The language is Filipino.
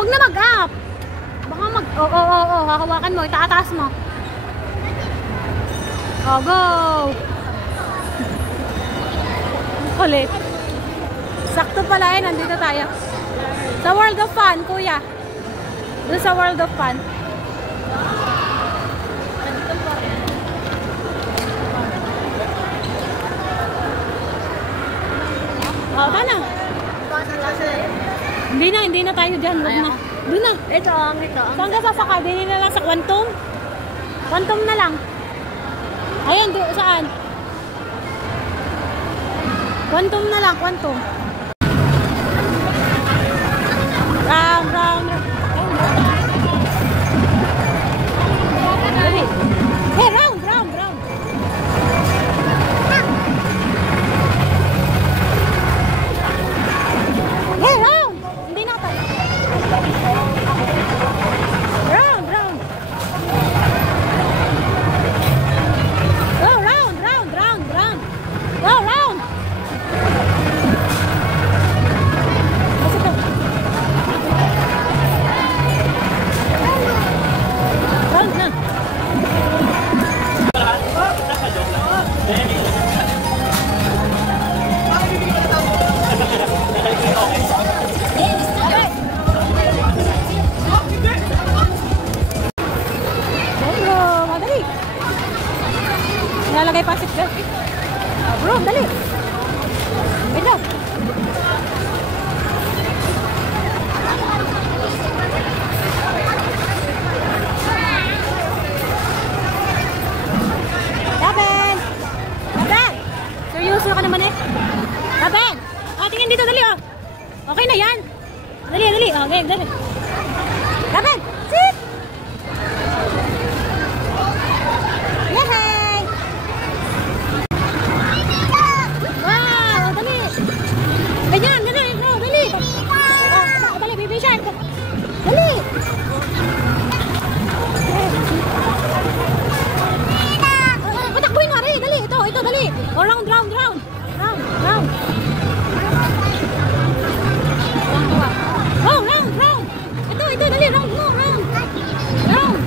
Huwag na mag-up. Baka Oo. Hahawakan mo. Itaataas mo. Go. Kulit. Sakto pala eh. Nandito tayo. Sa World of Fun, kuya. Doon sa World of Fun. Tana. Hindi na tayo dyan. Huwag na. Doon na. Ito. Saan ka sasaka? Dili na lang sa Quantum? Quantum na lang. Ayan, saan? Quantum na lang, Quantum. Round. Dali. Hey, round. Hey, round. Hindi na tayo. Round. Go, round. Go, round. Round na. Madali. Nilalagay pa seat belt. Bro, dali. Wait lang. Laban! Seryoso ka naman eh. Laban! Tingin dito, dali oh. Okay na yan. Dali. Okay, dali. Laban! Sit! Yay! Wow! Dali! Ganyan! No, dali! Dali, baby shark! Dali! Patakbuhin mo rin! Dali! Ito, dali! O, round! Oh, round! Ito, dali! Round mo! Round! Round!